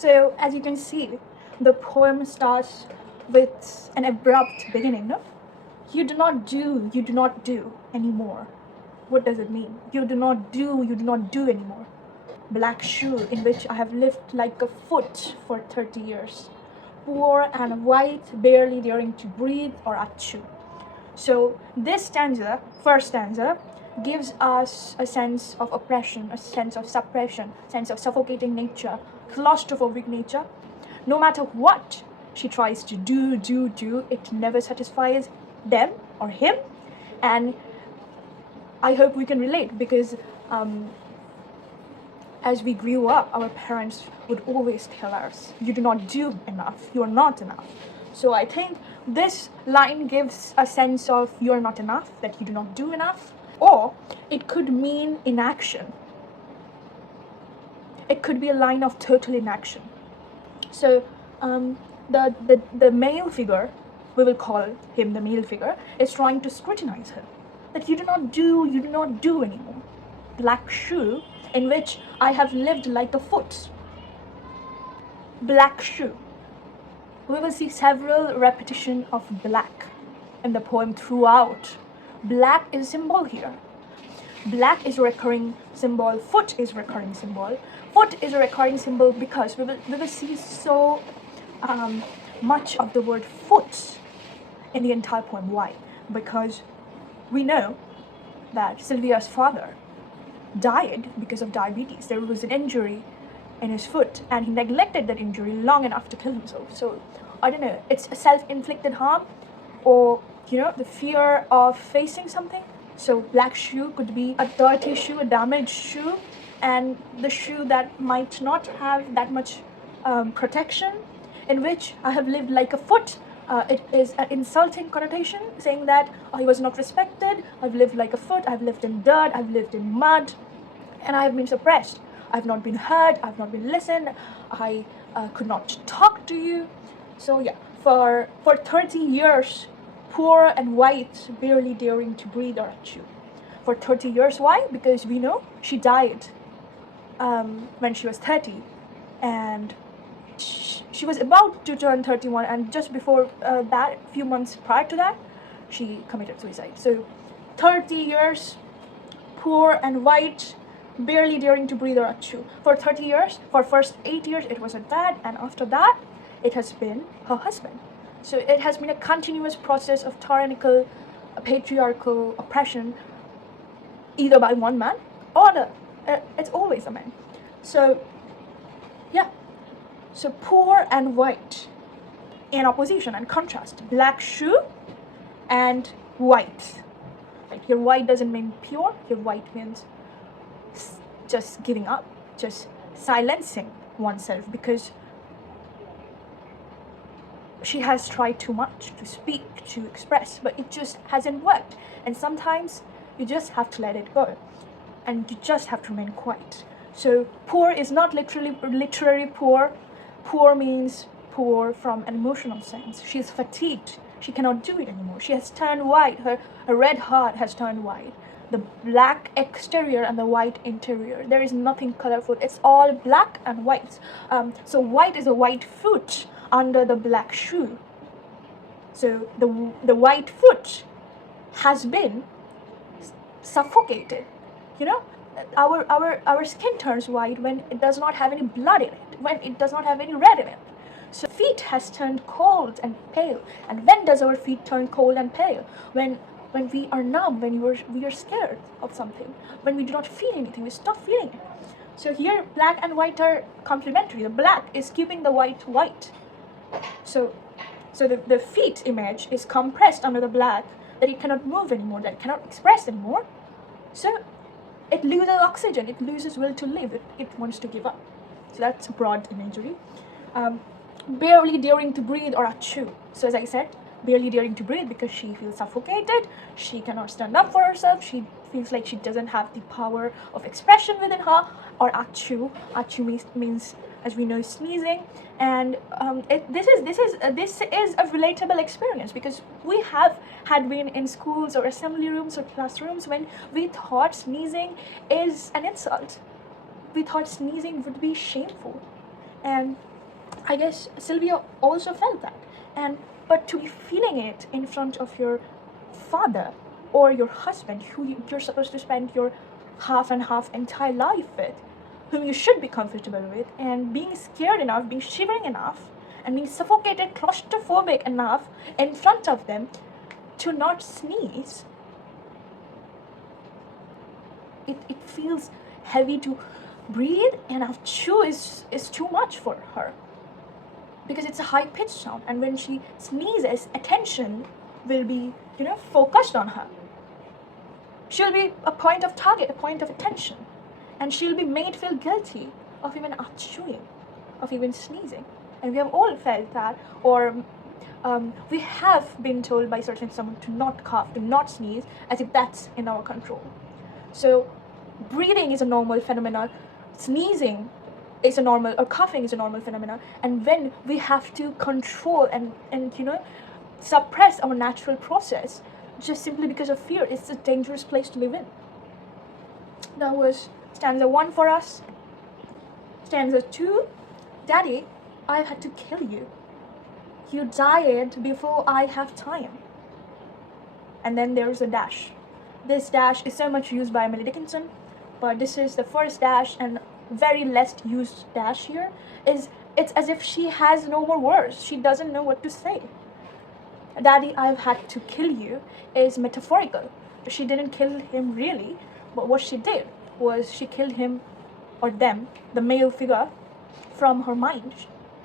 So as you can see, the poem starts with an abrupt beginning, no? You do not do anymore. What does it mean? You do not do anymore. Black shoe in which I have lived like a foot for 30 years. Poor and white, barely daring to breathe or achoo. So this stanza, first stanza, gives us a sense of oppression, a sense of suppression, sense of suffocating nature, claustrophobic nature. No matter what she tries to do, it never satisfies them or him. And I hope we can relate, because as we grew up, our parents would always tell us, you do not do enough, you are not enough. So I think this line gives a sense of you're not enough, that you do not do enough, or it could mean inaction. It could be a line of total inaction. So the male figure, we will call him the male figure, is trying to scrutinize her, that you do not do anymore. Black shoe in which I have lived like a foot. Black shoe. We will see several repetition of black in the poem throughout. Black is a symbol here. Black is a recurring symbol. Foot is a recurring symbol. Foot is a recurring symbol because we will see so much of the word foot in the entire poem. Why? Because we know that Sylvia's father died because of diabetes. There was an injury in his foot and he neglected that injury long enough to kill himself. So I don't know, it's a self-inflicted harm, or the fear of facing something. So black shoe could be a dirty shoe, a damaged shoe, and the shoe that might not have that much protection, in which I have lived like a foot. It is an insulting connotation, saying that he was not respected. I've lived like a foot, I've lived in dirt, I've lived in mud, and I've been suppressed. I've not been heard, I've not been listened, I could not talk to you. So yeah, for 30 years, poor and white, barely daring to breathe or chew. For 30 years, why? Because we know she died when she was 30, and she was about to turn 31, and just before that, few months prior to that, she committed suicide. So 30 years, poor and white, barely daring to breathe or chew. For 30 years, for first 8 years, it was her dad, and after that, it has been her husband. So it has been a continuous process of tyrannical, patriarchal oppression, either by one man or the it's always a man. So yeah, so poor and white in opposition and contrast. Black shoe and white. Like here, white doesn't mean pure. Here, white means just giving up, just silencing oneself, because she has tried too much to speak, to express, but it just hasn't worked. And sometimes you just have to let it go, and you just have to remain quiet. So poor is not literary poor. Poor means poor from an emotional sense. She is fatigued. She cannot do it anymore. She has turned white. Her red heart has turned white. The black exterior and the white interior. There is nothing colorful. It's all black and white. So white is a white foot under the black shoe. So the white foot has been suffocated. Our skin turns white when it does not have any blood in it, when it does not have any red in it. So feet has turned cold and pale. And when does our feet turn cold and pale? When we are numb, when we are scared of something, when we do not feel anything, we stop feeling it. So here, black and white are complementary. The black is keeping the white white. So the feet image is compressed under the black, that it cannot move anymore, that it cannot express anymore. So it loses oxygen, it loses will to live, it wants to give up. So that's a broad imagery. Barely daring to breathe or achoo. So as I said, barely daring to breathe because she feels suffocated, she cannot stand up for herself, she feels like she doesn't have the power of expression within her. Or achoo. Achoo means, as we know, sneezing. And this is a relatable experience, because we had been in schools or assembly rooms or classrooms when we thought sneezing is an insult. We thought sneezing would be shameful. And I guess Sylvia also felt that. But to be feeling it in front of your father or your husband, who you're supposed to spend your half and half entire life with, whom you should be comfortable with, and being scared enough, being shivering enough, and being suffocated, claustrophobic enough in front of them to not sneeze, it feels heavy to breathe, and achoo is too much for her, because it's a high-pitched sound, and when she sneezes, attention will be, focused on her. She'll be a point of target, a point of attention, and she'll be made feel guilty of even achooing, of even sneezing. And we have all felt that, or we have been told by certain someone to not cough, to not sneeze, as if that's in our control. So breathing is a normal phenomenon, sneezing is a normal, or coughing is a normal phenomenon, and when we have to control and suppress our natural process just simply because of fear, it's a dangerous place to live in. That was stanza 1 for us. Stanza 2, Daddy, I had to kill you. You died before I have time. And then there's a dash. This dash is so much used by Emily Dickinson, but this is the first dash and very less used dash here. It's as if she has no more words. She doesn't know what to say. Daddy, I've had to kill you is metaphorical. She didn't kill him really, but what she did was she killed him, or them, the male figure, from her mind.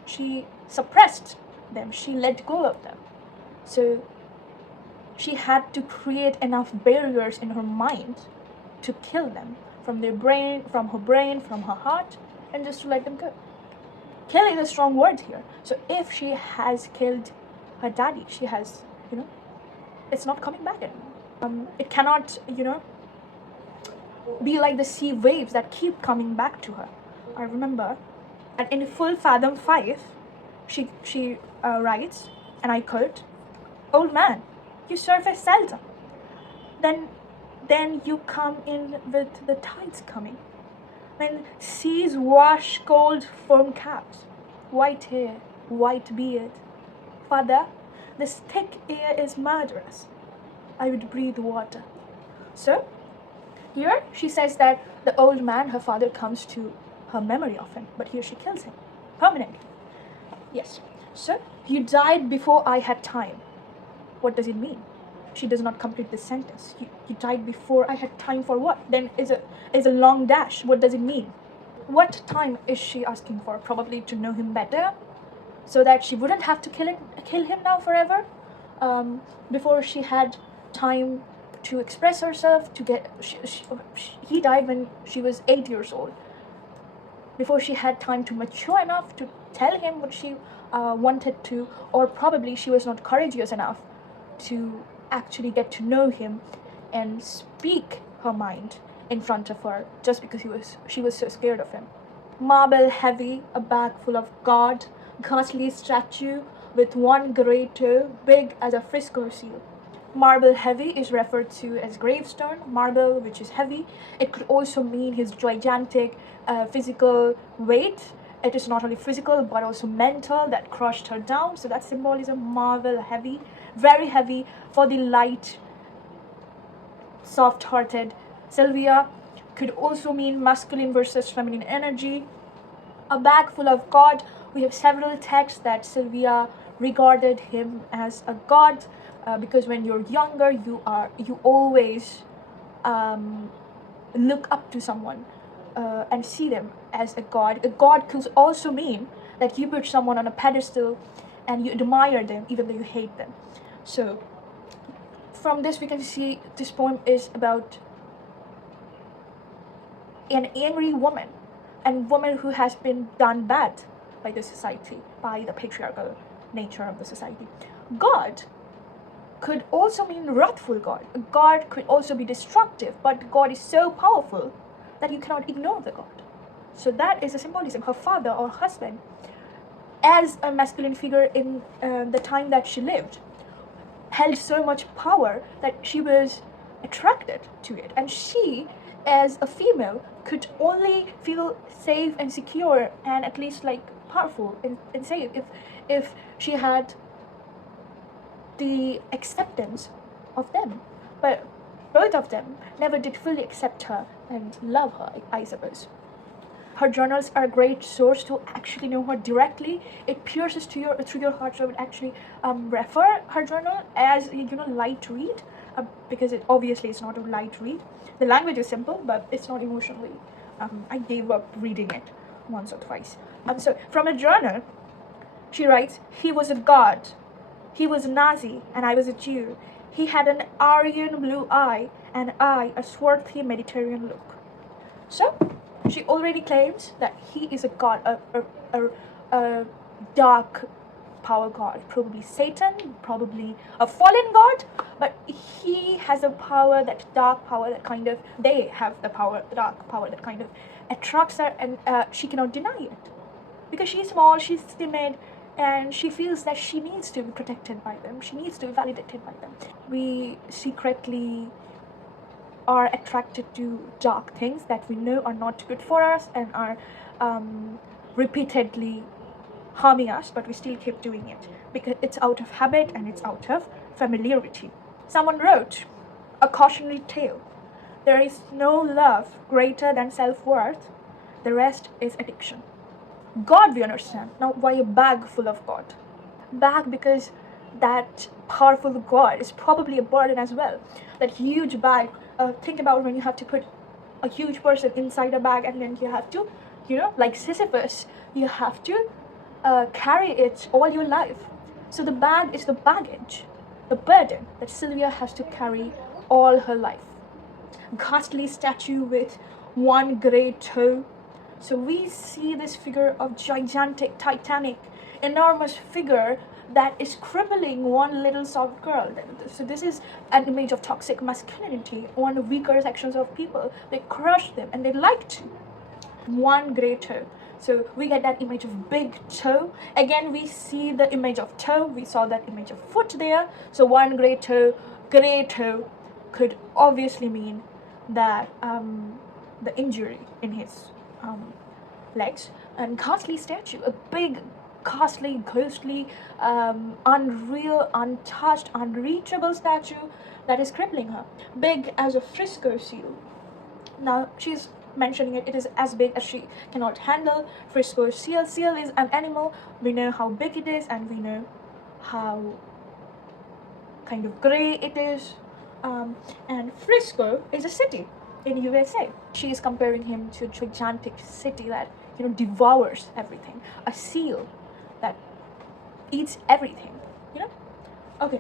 She suppressed them. She let go of them. So she had to create enough barriers in her mind to kill them from their brain, from her heart, and just to let them go. Kill is a strong word here. So if she has killed her daddy, she has, it's not coming back anymore. It cannot, be like the sea waves that keep coming back to her. I remember, and in Full Fathom 5, she writes, and I quote, "Old man, you surface seldom. Then you come in with the tides coming. When seas wash cold firm caps, white hair, white beard. Father, this thick air is murderous. I would breathe water." So, here she says that the old man, her father, comes to her memory often, but here she kills him permanently. Yes. So, you died before I had time. What does it mean? She does not complete this sentence. You died before I had time for what? Then is a long dash. What does it mean? What time is she asking for? Probably to know him better, so that she wouldn't have to kill him now forever. Before she had time to express herself, to get. He died when she was 8 years old. Before she had time to mature enough to tell him what she wanted to, or probably she was not courageous enough to actually get to know him and speak her mind in front of her, just because she was so scared of him. Marble heavy, a bag full of God, ghastly statue with one grey toe, big as a Frisco seal. Marble heavy is referred to as gravestone, marble which is heavy. It could also mean his gigantic physical weight. It is not only physical but also mental that crushed her down. So that symbolism, marble heavy, very heavy for the light, soft-hearted Sylvia. Could also mean masculine versus feminine energy. A bag full of God. We have several texts that Sylvia regarded him as a god, because when you're younger, you always look up to someone and see them as a god. A god could also mean that you put someone on a pedestal and you admire them even though you hate them. So from this we can see this poem is about an angry woman, and woman who has been done bad by the society, by the patriarchal nature of the society. God could also mean wrathful God. God could also be destructive, but God is so powerful that you cannot ignore the God. So that is a symbolism. Her father or husband, as a masculine figure in the time that she lived, held so much power that she was attracted to it. And she, as a female, could only feel safe and secure and at least like powerful and safe if she had the acceptance of them. But both of them never did fully accept her and love her, I suppose. Her journals are a great source to actually know her directly. It pierces to through your heart. So I would actually refer her journal as light read, because it obviously is not a light read. The language is simple, but it's not emotionally. I gave up reading it once or twice. So from a journal, she writes, "He was a god. He was a Nazi, and I was a Jew. He had an Aryan blue eye, and I a swarthy Mediterranean look." So she already claims that he is a god, a dark power god, probably Satan, probably a fallen god, but he has a power, that dark power, that kind of, they have the power, the dark power that kind of attracts her, and she cannot deny it. Because she's small, she's timid, and she feels that she needs to be protected by them, she needs to be validated by them. We secretly are attracted to dark things that we know are not good for us and are repeatedly harming us, but we still keep doing it because it's out of habit and it's out of familiarity. Someone wrote a cautionary tale. There is no love greater than self-worth. The rest is addiction. God, we understand. Now, why a bag full of God? Bag because that powerful God is probably a burden as well. That huge bag, think about when you have to put a huge person inside a bag and then you have to, like Sisyphus, you have to carry it all your life. So the bag is the baggage, the burden that Sylvia has to carry all her life. Ghastly statue with one grey toe. So we see this figure of gigantic, titanic, enormous figure that is crippling one little soft girl. So this is an image of toxic masculinity on weaker sections of people. They crush them and they like to. One grey toe. So we get that image of big toe. Again, we see the image of toe. We saw that image of foot there. So one grey toe could obviously mean that the injury in his legs. And ghastly statue, a big, ghastly, ghostly, unreal, untouched, unreachable statue that is crippling her. Big as a Frisco seal. Now she's mentioning it is as big as she cannot handle. Frisco seal. Seal is an animal. We know how big it is, and we know how kind of grey it is. And Frisco is a city in USA. She is comparing him to a gigantic city that devours everything. A seal that eats everything. Okay.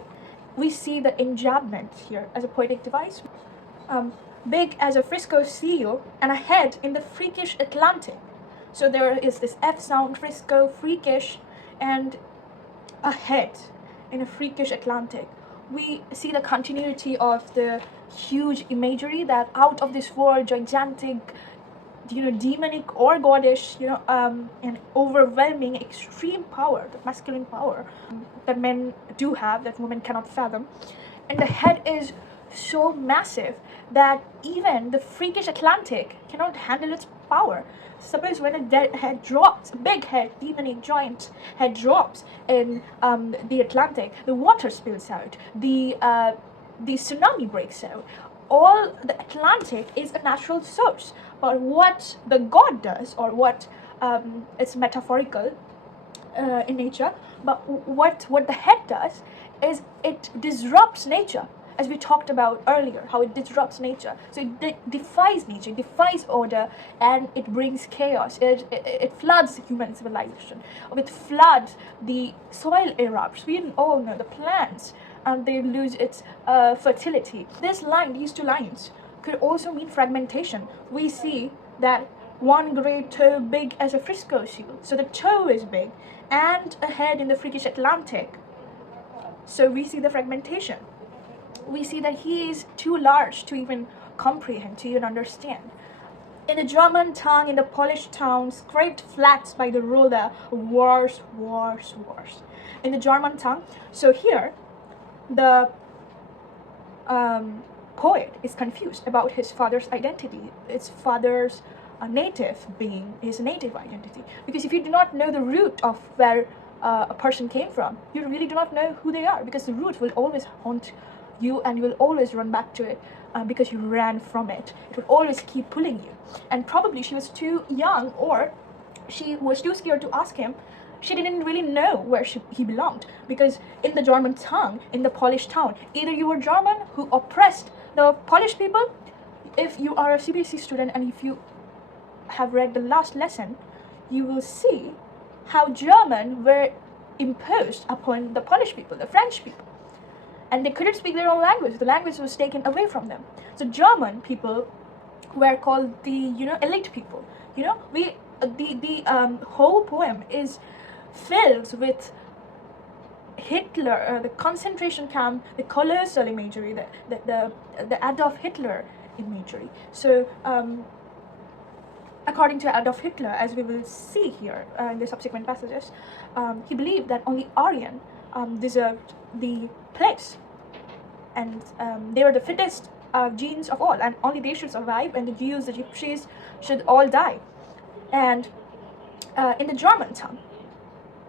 We see the enjambment here as a poetic device. Big as a Frisco seal and a head in the freakish Atlantic. So there is this F sound, Frisco, freakish, and a head in a freakish Atlantic. We see the continuity of the huge imagery that out of this world, gigantic, demonic or goddish, and overwhelming extreme power, the masculine power that men do have, that women cannot fathom. And the head is so massive that even the freakish Atlantic cannot handle its power. Suppose when a dead head drops, a big head, demonic giant head drops in the Atlantic, the water spills out, the tsunami breaks out. All the Atlantic is a natural source. But what the god does, or what it's metaphorical in nature, but what the head does is it disrupts nature. As we talked about earlier, how it disrupts nature. So it defies nature, it defies order, and it brings chaos. It floods human civilization. With floods, the soil erupts. We all know the plants, they lose its fertility. This line, these two lines, could also mean fragmentation. We see that one grey toe big as a Frisco seal. So the toe is big, and a head in the freakish Atlantic. So we see the fragmentation. We see that he is too large to even comprehend, to even understand. In the German tongue, in the Polish town, scraped flat by the ruler, wars, wars, wars. In the German tongue, so here, the poet is confused about his father's identity, his father's a native being, his native identity. Because if you do not know the root of where a person came from, you really do not know who they are, because the root will always haunt you and you will always run back to it because you ran from it. It will always keep pulling you. And probably she was too young, or she was too scared to ask him. She didn't really know where he belonged, because in the German tongue, in the Polish town, either you were German who oppressed the Polish people. If you are a CBSE student and if you have read the last lesson, you will see how German were imposed upon the Polish people, the French people, and they couldn't speak their own language. The language was taken away from them. So German people were called the elite people. The whole poem is filled with Hitler, the concentration camp, the colossal imagery, the Adolf Hitler imagery. So according to Adolf Hitler, as we will see here in the subsequent passages, he believed that only Aryan deserved the place, and they were the fittest genes of all, and only they should survive, and the Jews, the Gypsies should all die. And in the German tongue,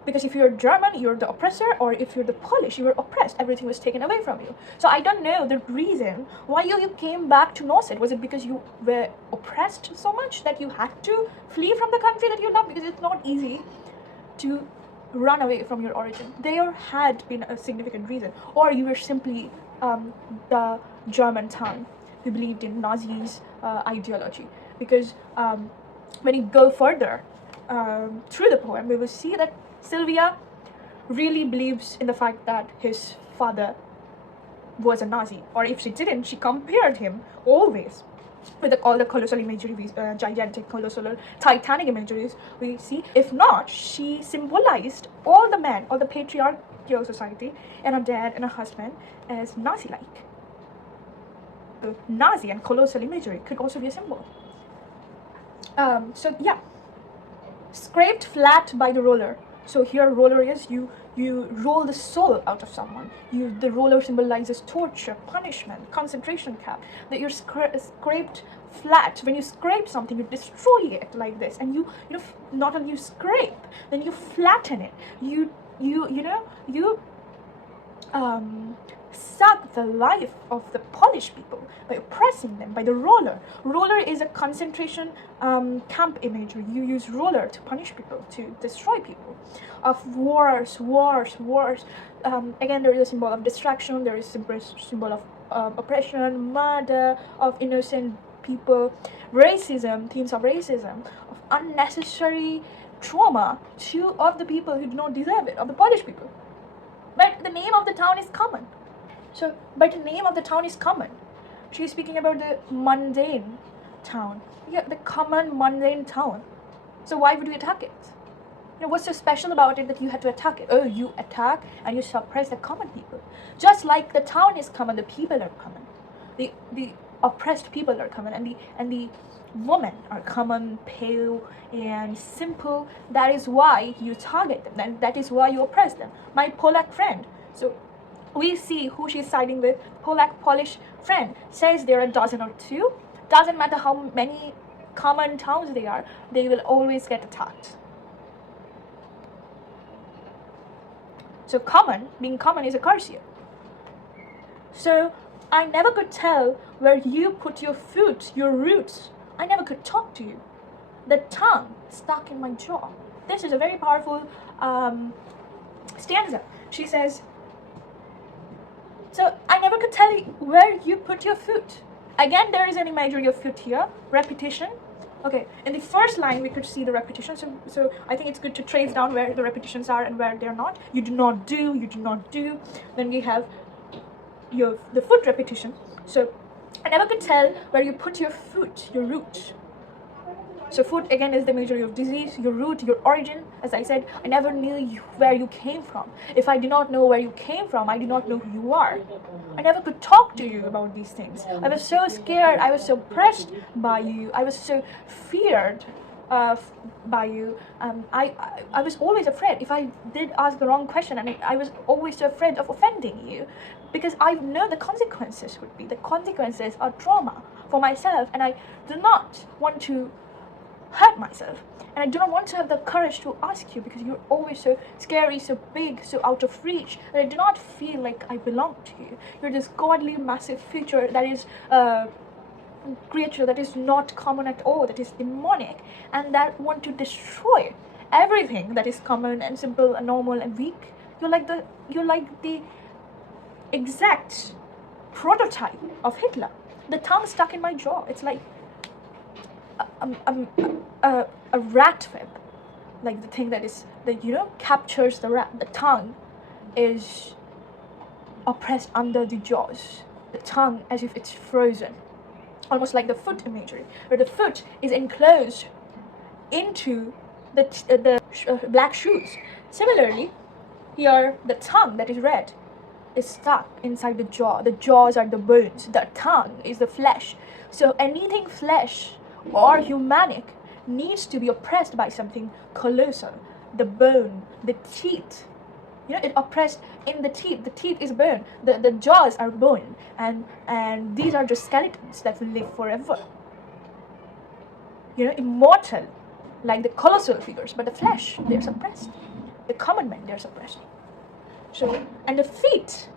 because if you're German, you're the oppressor, or if you're the Polish, you were oppressed. Everything was taken away from you. So I don't know the reason why you came back to Norset. Was it because you were oppressed so much that you had to flee from the country that you loved? Because it's not easy to run away from your origin. There had been a significant reason. Or you were simply the German tongue who believed in Nazis' ideology. Because when you go further through the poem, we will see that Sylvia really believes in the fact that his father was a Nazi, or if she didn't, she compared him always with all the colossal imagery, gigantic, colossal, titanic imageries we see. If not, she symbolized all the men, all the patriarchal society, and a dad and a husband as Nazi-like. The Nazi and colossal imagery could also be a symbol. So yeah, scraped flat by the roller. So here roller is you roll the soul out of someone. The roller symbolizes torture, punishment, concentration camp. That you're scraped flat. When you scrape something, you destroy it like this, and you not only you scrape, then you flatten it. You suck the life of the Polish people by oppressing them by the roller. Roller is a concentration camp imagery. You use roller to punish people, to destroy people. Of wars. Again, there is a symbol of destruction. There is a symbol of oppression, murder of innocent people, racism, themes of racism, of unnecessary trauma of the people who do not deserve it, of the Polish people. But the name of the town is common. So, but the name of the town is common. She's speaking about the mundane town. Yeah, the common mundane town. So why would we attack it? What's so special about it that you had to attack it? Oh, you attack and you suppress the common people. Just like the town is common, the people are common. The oppressed people are common, and the women are common, pale and simple. That is why you target them. And that is why you oppress them. My Polak friend. So we see who she's siding with. Polish friend says there are a dozen or two. Doesn't matter how many common towns they are, they will always get attacked. So being common is a curse here. So I never could tell where you put your foot, your roots. I never could talk to you. The tongue stuck in my jaw. This is a very powerful stanza. She says, so I never could tell you where you put your foot. Again, there is an imagery of foot here, repetition. Okay, in the first line we could see the repetition, so I think it's good to trace down where the repetitions are and where they're not. You do not do, you do not do. Then we have the foot repetition. So I never could tell where you put your foot, your root. So foot again is the imagery of disease, your root, your origin. As I said, I never knew where you came from. If I did not know where you came from, I did not know who you are. I never could talk to you about these things. I was so scared, I was so oppressed by you, I was so feared by you. I was always afraid. If I did ask the wrong question, and I was always so afraid of offending you, because I know the consequences would be. The consequences are trauma for myself, and I do not want to hurt myself. And I do not want to have the courage to ask you because you're always so scary, so big, so out of reach, that I do not feel like I belong to you. You're this godly, massive creature that is creature that is not common at all, that is demonic, and that want to destroy everything that is common and simple and normal and weak. You're like the exact prototype of Hitler. The tongue stuck in my jaw. It's like a rat web, like the thing that captures the rat. The tongue is oppressed under the jaws. The tongue as if it's frozen, almost like the foot imagery, where the foot is enclosed into the black shoes. Similarly, here the tongue that is red is stuck inside the jaw. The jaws are the bones. The tongue is the flesh. So anything flesh or humanic needs to be oppressed by something colossal. The bone, the teeth. It oppressed in the teeth. The teeth is bone. The jaws are bone. And these are just skeletons that will live forever. Immortal, like the colossal figures. But the flesh, they're suppressed. The common men, they're suppressed. And the feet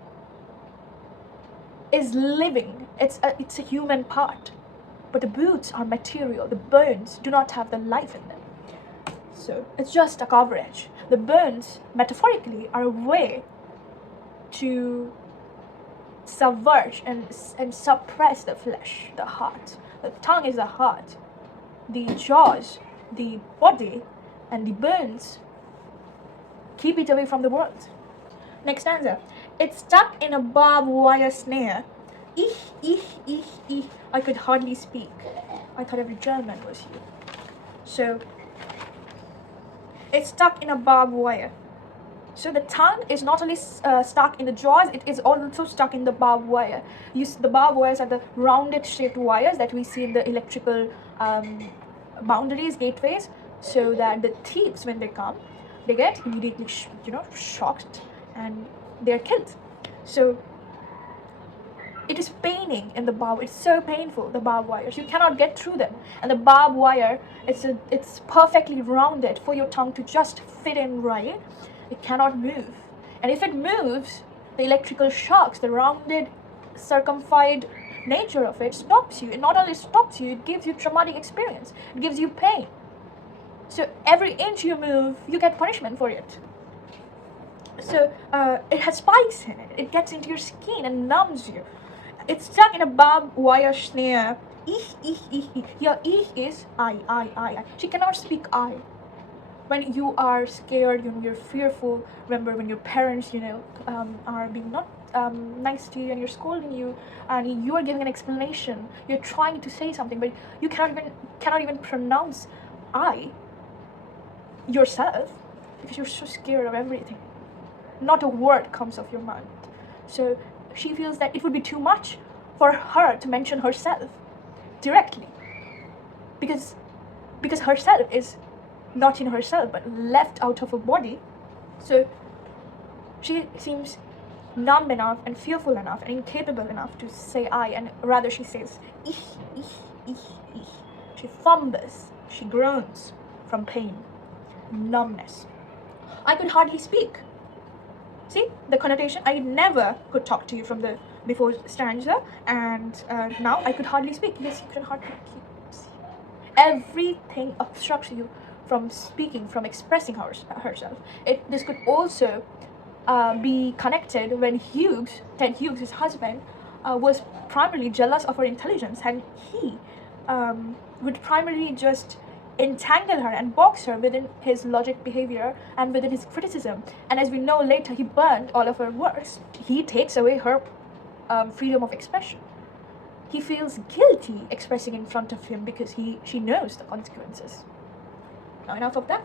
is living. It's a human part. But the boots are material. The bones do not have the life in them. So it's just a coverage. The bones, metaphorically, are a way to subvert and suppress the flesh, the heart. The tongue is the heart. The jaws, the body, and the bones keep it away from the world. Next stanza. It's stuck in a barbed wire snare. I could hardly speak. I thought every German was here. So, it's stuck in a barbed wire. So the tongue is not only stuck in the jaws, it is also stuck in the barbed wire. The barbed wires are the rounded shaped wires that we see in the electrical boundaries, gateways, so that the thieves, when they come, they get immediately shocked and they're killed. So it is paining in the barbed. It's so painful, the barbed wires. You cannot get through them. And the barbed wire, it's perfectly rounded for your tongue to just fit in right. It cannot move. And if it moves, the electrical shocks, the rounded, circumfied nature of it stops you. It not only stops you, it gives you traumatic experience. It gives you pain. So every inch you move, you get punishment for it. So it has spikes in it. It gets into your skin and numbs you. It's stuck in a barbed wire snare. Your is I. She cannot speak I. When you are scared, you're fearful. Remember when your parents, are being not nice to you and you're scolding you, and you are giving an explanation. You're trying to say something, but you cannot even pronounce I yourself because you're so scared of everything. Not a word comes off your mouth. So she feels that it would be too much for her to mention herself directly, because herself is not in herself but left out of her body. So she seems numb enough and fearful enough and incapable enough to say I, and rather she says ich. She fumbles, she groans from pain, numbness. I could hardly speak. See the connotation? I never could talk to you from the before stanza, and now I could hardly speak. Yes, you can hardly speak. Everything obstructs you from speaking, from expressing herself. This could also be connected when Ted Hughes, his husband, was primarily jealous of her intelligence, and he would primarily just entangle her and box her within his logic behavior and within his criticism. And as we know later, he burned all of her works. He takes away her freedom of expression. He feels guilty expressing in front of him because she knows the consequences. Now enough of that.